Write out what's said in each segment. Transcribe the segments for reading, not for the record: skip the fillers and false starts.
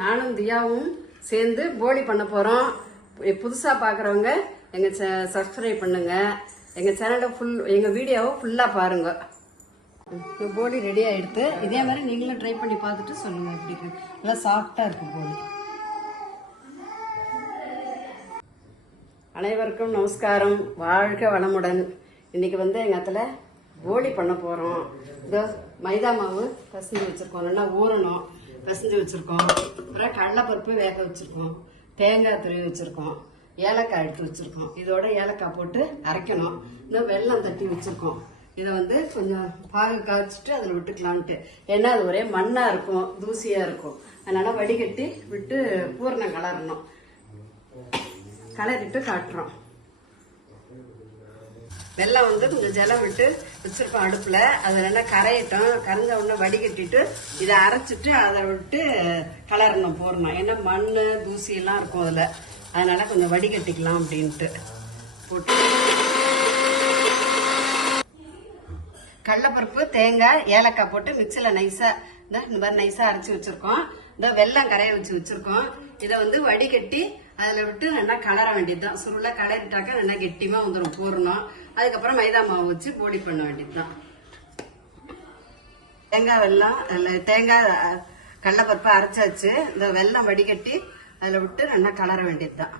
நானும் தியாவும் சேர்ந்து போலி பண்ண போறோம். புதுசா பாக்குறவங்க எங்க சப்ஸ்கிரைப் பண்ணுங்க. எங்க சேனலை எங்க வீடியோவை ஃபுல்லா பாருங்க. போலி ரெடி ஆயிடுத்து. இதே மாதிரி நீங்களும் ட்ரை பண்ணி பார்த்துட்டு சொல்லுங்க எப்படி இருக்கு. நல்லா சாஃப்டா இருக்கு போலி. அனைவருக்கும் நமஸ்காரம். வாழ்க வளமுடன். இன்னைக்கு எங்க அத்துல போலி பண்ண போறோம். இந்த மைதா மாவு பிசைஞ்சு வச்சிருக்கோம், நல்லா ஊறணும், பிசைஞ்சு வச்சிருக்கோம். அப்புறம் கடலைப்பருப்பு வேக வச்சிருக்கோம், தேங்காய் துருவி வச்சிருக்கோம், ஏலக்காய் எடுத்து வச்சிருக்கோம். இதோட ஏலக்காய் போட்டு அரைக்கணும். இந்த வெல்லம் தட்டி வச்சிருக்கோம். இதை கொஞ்சம் பாகு காய்ச்சிட்டு அதில் விட்டுக்கலான்ட்டு. ஏன்னா அது ஒரே மண்ணா இருக்கும், தூசியா இருக்கும். அதனால வடிகட்டி விட்டு பூரணம் கலரணும். கலரிட்டு காட்டுறோம். வெல்லம் கொஞ்சம் ஜலம் விட்டு வச்சிருக்கோம் அடுப்புல. அதை நல்லா கரையிட்டோம். கரைஞ்ச உடனே வடிகட்டிட்டு இதை அரைச்சிட்டு அதை விட்டு கலரணும் பூரணம். ஏன்னா மண்ணு தூசி எல்லாம் இருக்கும் அதுல. அதனால கொஞ்சம் வடிகட்டிக்கலாம் அப்படின்ட்டு போட்டு கடலைப்பருப்பு தேங்காய் ஏலக்காய் போட்டு மிக்சியில நைஸா இந்த மாதிரி நைஸா அரைச்சி வச்சிருக்கோம். இந்த வெல்லம் கரைய வச்சிருக்கோம். இதை வடிகட்டி அதுல விட்டு நல்லா கலர வேண்டியதுதான். சுருளை கலரிட்டாக்க நல்லா கெட்டியமா வந்துடும் பூரணம். அதுக்கப்புறம் மைதா மாவு வச்சு போலி பண்ண வேண்டியதுதான். தேங்காய் வெல்லம் தேங்காய் கடலைப்பருப்பு அரைச்சாச்சு. இந்த வெல்லம் வடிகட்டி அதுல விட்டு நல்லா கலர வேண்டியதுதான்.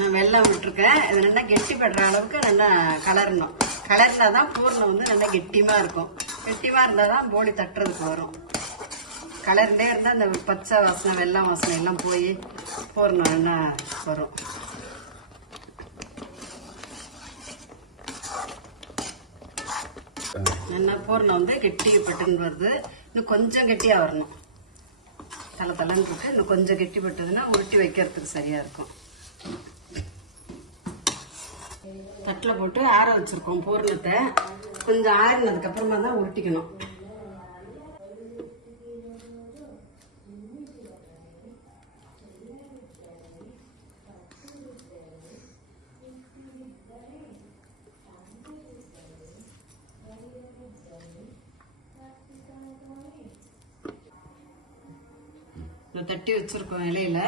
நான் வெல்லம் விட்டுருக்கேன். இது நல்லா கெட்டி படுற அளவுக்கு நல்லா கலரணும். கலர்னாதான் பூர்ணம் நல்லா கெட்டியமா இருக்கும். கெட்டியமா இருந்தாதான் போலி தட்டுறதுக்கு வரும். கலர்லே இருந்தா அந்த பச்சை வாசனை வெல்லம் வாசனை எல்லாம் போய் பூர்ணம் நல்லா வரும். நல்லா பூர்ணம் கெட்டிப்பட்டுன்னு வருது. இன்னும் கொஞ்சம் கெட்டியா வரணும். தலை தலைன்னு இருக்கு. இன்னும் கொஞ்சம் கெட்டிப்பட்டதுன்னா உருட்டி வைக்கிறதுக்கு சரியா இருக்கும். தட்டில் போட்டு ஆற வச்சிருக்கோம் பூரணத்தை. கொஞ்சம் ஆறினதுக்கு அப்புறமா தான் உருட்டிக்கணும். தட்டி வச்சிருக்கோம் இலையில.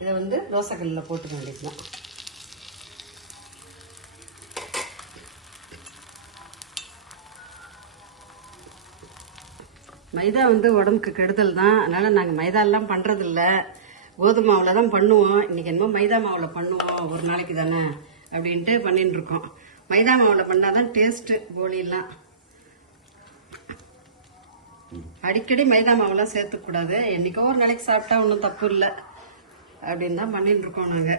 இதை தோசைக்கல்லில் போட்டுக்க வேண்டியதுதான். மைதா உடம்புக்கு கெடுதல் தான். அதனால நாங்கள் மைதா எல்லாம் பண்றது இல்ல. கோதுமை மாவுல தான் பண்ணுவோம். இன்னைக்கு என்னமோ மைதா மாவுல பண்ணுவோம், ஒரு நாளைக்கு தானே அப்படின்ட்டு பண்ணிட்டு இருக்கோம். மைதா மாவுல பண்ணாதான் டேஸ்ட் போலி எல்லாம். அடிக்கடி மைதா மாவுலாம் சேர்த்துக்க கூடாது. என்னைக்கோ ஒரு நாளைக்கு சாப்பிட்டா ஒன்றும் தப்பு இல்லை அப்படின்னு தான் பண்ணிட்டு இருக்கோம் நாங்க.